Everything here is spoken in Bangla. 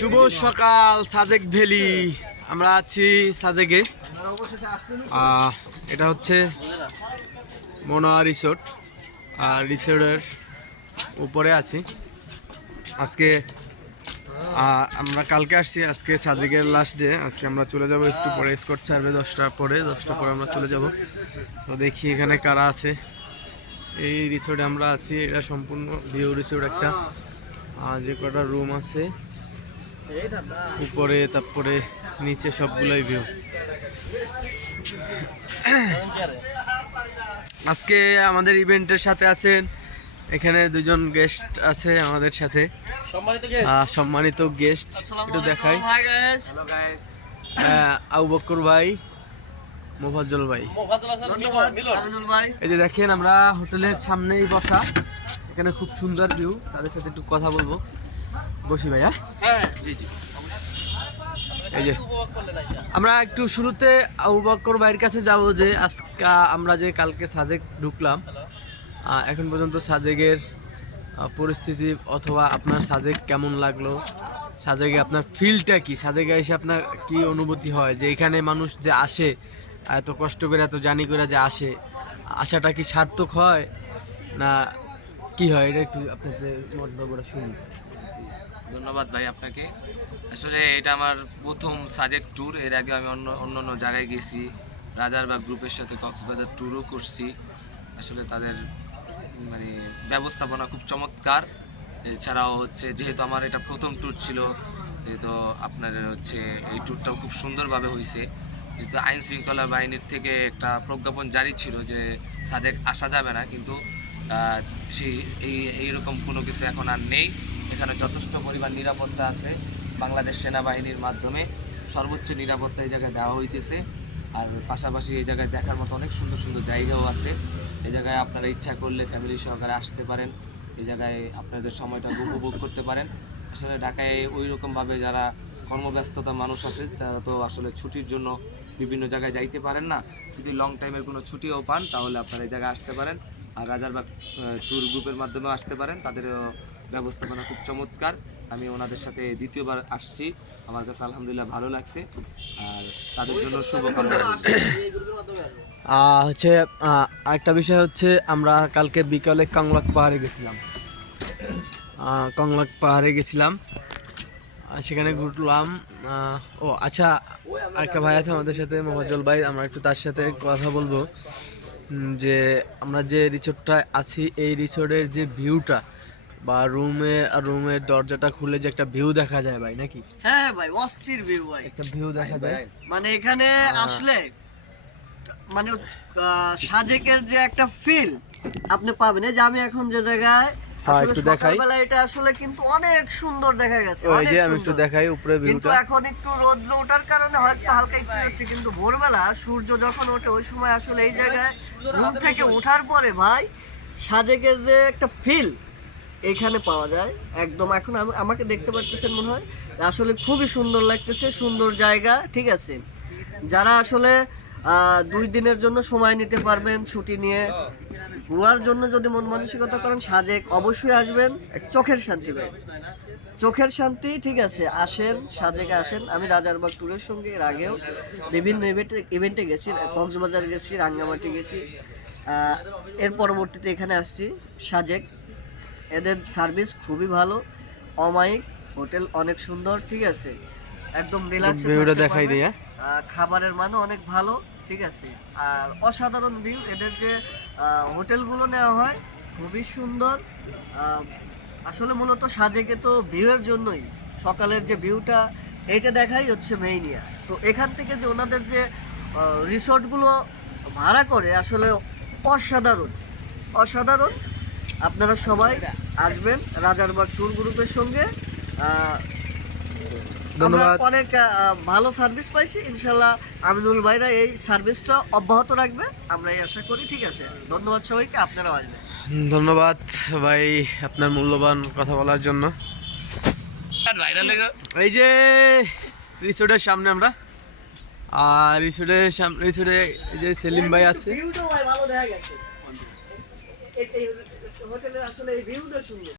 শুভ সকাল, সাজেক ভ্যালি আমরা আছি সাজেকে। এটা হচ্ছে মনোয়া রিসোর্ট। আর রিসোর্টের উপরে আছি। আজকে আমরা কালকে আসছি, আজকে সাজেকের লাস্ট ডে আজকে আমরা চলে যাব একটু পরে স্কট ছাড়বে দশটার পরে। দশটার পরে আমরা চলে যাব। তো দেখি এখানে কারা আছে। এই রিসোর্টে আমরা আছি, এটা সম্পূর্ণ ভিউ রিসোর্ট একটা। যে কটা রুম আছে। উপরে তারপরে নিচে সবগুলোই ভিউ আজকে আমাদের ইভেন্টের সাথে আছেন এখানে দুজন গেস্ট আছে আমাদের সাথে। আহ, সম্মানিত গেস্ট একটু দেখাই। আহ, আবু বক্কর ভাই মোফাজ্জল ভাই। এই যে দেখেন আমরা হোটেলের সামনেই বসা। এখানে খুব সুন্দর ভিউ তাদের সাথে একটু কথা বলব। বসি ভাইয়া। জি জি। এই যে আমরা একটু শুরুতে আবু বক্কর ভাইয়ের কাছে যাব যে আজকে আমরা যে কালকে সাজেক ঢুকলাম এখন পর্যন্ত সাজেকের পরিস্থিতি অথবা আপনার সাজেক কেমন লাগল সাজেকে আপনার ফিলটা কি সাজেকে এসে আপনার কি অনুভূতি হয় যে এখানে মানুষ যে আসে এত কষ্ট করে এত জানি করে যে আসে আসাটা কি সার্থক হয় না কি হয় এটা একটু আপনাদের মন্তব্যটা শুনি ধন্যবাদ ভাই আপনাকে। আসলে এটা আমার প্রথম সাজেক ট্যুর এর আগে আমি অন্য অন্য অন্য জায়গায় গেছি। রাজারবাগ গ্রুপের সাথে কক্সবাজার ট্যুরও করছি। আসলে তাদের মানে ব্যবস্থাপনা খুব চমৎকার। এছাড়াও হচ্ছে, যেহেতু আমার এটা প্রথম ট্যুর ছিল যেহেতু আপনার হচ্ছে এই ট্যুরটাও খুব সুন্দরভাবে হয়েছে যেহেতু আইন শৃঙ্খলা বাহিনীর থেকে একটা প্রজ্ঞাপন জারি ছিল যে সাজেক আসা যাবে না, কিন্তু সেই, এই, এইরকম কোনো কিছু এখন আর নেই। এখানে যথেষ্ট পরিমাণ নিরাপত্তা আছে বাংলাদেশ সেনাবাহিনীর মাধ্যমে। সর্বোচ্চ নিরাপত্তা এই জায়গায় দেওয়া হইতেছে। আর পাশাপাশি এই জায়গায় দেখার মতো অনেক সুন্দর সুন্দর জায়গাও আছে। এই জায়গায় আপনারা ইচ্ছা করলে ফ্যামিলি সহকারে আসতে পারেন। এই জায়গায় আপনাদের সময়টা উপভোগ করতে পারেন। আসলে ঢাকায় ওই রকমভাবে যারা কর্মব্যস্ততা মানুষ আছে, তারা তো আসলে ছুটির জন্য বিভিন্ন জায়গায় যাইতে পারেন না। যদি লং টাইমের কোনো ছুটিও পান, তাহলে আপনারা এই জায়গায় আসতে পারেন। আর রাজারবাগ ট্যুর গ্রুপের মাধ্যমেও আসতে পারেন। তাদেরও ব্যবস্থাপনা খুব চমৎকার। আমি ওনাদের সাথে দ্বিতীয়বার আসছি। আমার কাছে আলহামদুলিল্লাহ ভালো লাগছে। আর তাদের জন্য শুভকামনা হচ্ছে আরেকটা বিষয় হচ্ছে আমরা কালকে বিকালে কংলাক পাহাড়ে গেছিলাম। কংলাক পাহাড়ে গেছিলাম। সেখানে ঘুরলাম। ও আচ্ছা আরেকটা ভাই আছে আমাদের সাথে মোহাম্মদুল ভাই আমরা একটু তার সাথে কথা বলব। যে আমরা যে রিসোর্টটা আছি এই রিসোর্টের যে ভিউটা বা রুমে রুমের দরজাটা খুলে যে একটা ভিউ দেখা যায় ভাই নাকি? হ্যাঁ ভাই অস্থির ভিউ ভাই। একটা ভিউ দেখা যায়। মানে এখানে আসলে মানে সাজেকের যে একটা ফিল আপনি পাবেন। এই যে আমি এখন যে জায়গায় হ্যাঁ, আসলে একটু দেখাই। সকালবেলা এটা আসলে কিন্তু অনেক সুন্দর দেখা গেছে ওই যে আমি একটু দেখাই উপরে কিন্তু এখন একটু রোদ্র ওঠার কারণে হয়তো হালকা একটু হচ্ছে কিন্তু ভোরবেলা সূর্য যখন ওঠে ওই সময় আসলে এই জায়গায় ঘুম থেকে ওঠার পরে ভাই সাজেকের যে একটা ফিল এখানে পাওয়া যায়। একদম, এখন আমি- আমাকে দেখতে পাচ্ছেন মনে হয়। আসলে খুবই সুন্দর লাগতেছে, সুন্দর জায়গা, ঠিক আছে? যারা আসলে দুই দিনের জন্য সময় নিতে পারবেন ছুটি নিয়ে, ঘোরার জন্য যদি মন মানসিকতা করেন, সাজেক অবশ্যই আসবেন। চোখের শান্তি ভাই। চোখের শান্তি, ঠিক আছে? আসেন, সাজেকে আসেন। আমি রাজারবাগ ট্যুরের সঙ্গে এর আগেও বিভিন্ন ইভেন্টে ইভেন্টে গেছি, কক্সবাজার গেছি, রাঙ্গামাটি গেছি। এর পরবর্তীতে এখানে আসছি, সাজেক। এদের সার্ভিস খুবই ভালো। অমায়িক হোটেল অনেক সুন্দর ঠিক আছে? একদম রিল্যাক্স ভিউটা দেখাই দিই, হ্যাঁ? খাবারের মানও অনেক ভালো ঠিক আছে? আর অসাধারণ ভিউ এদের যে হোটেলগুলো নেওয়া হয় খুবই সুন্দর। আসলে মূলত সাজেকে তো ভিউয়ের জন্যই। সকালের যে ভিউটা এইটা দেখাই হচ্ছে মেইনিয়া তো এখান থেকে যে ওনাদের যে রিসর্টগুলো ভাড়া করে আসলে অসাধারণ। অসাধারণ। আপনারা সবাই আসবেন রাজারবাগ ট্যুর গ্রুপের সঙ্গে। আমরা অনেক ভালো সার্ভিস পাইছি। ইনশাল্লাহ আমিনুল ভাইরা এই সার্ভিসটা অব্যাহত রাখবে। আমরা এই আশা করি ঠিক আছে? ধন্যবাদ সবাইকে আপনারা আসবেন। ধন্যবাদ ভাই আপনার মূল্যবান কথা বলার জন্য। এই যে রিসোর্টের সামনে আমরা। আর রিসোর্টের সামনে রিসোর্টে এই যে সেলিম ভাই আছে। ভিউটাও ভাই ভালো দেখা গেছে হোটেলে আসলে এই ভিউটা সুন্দর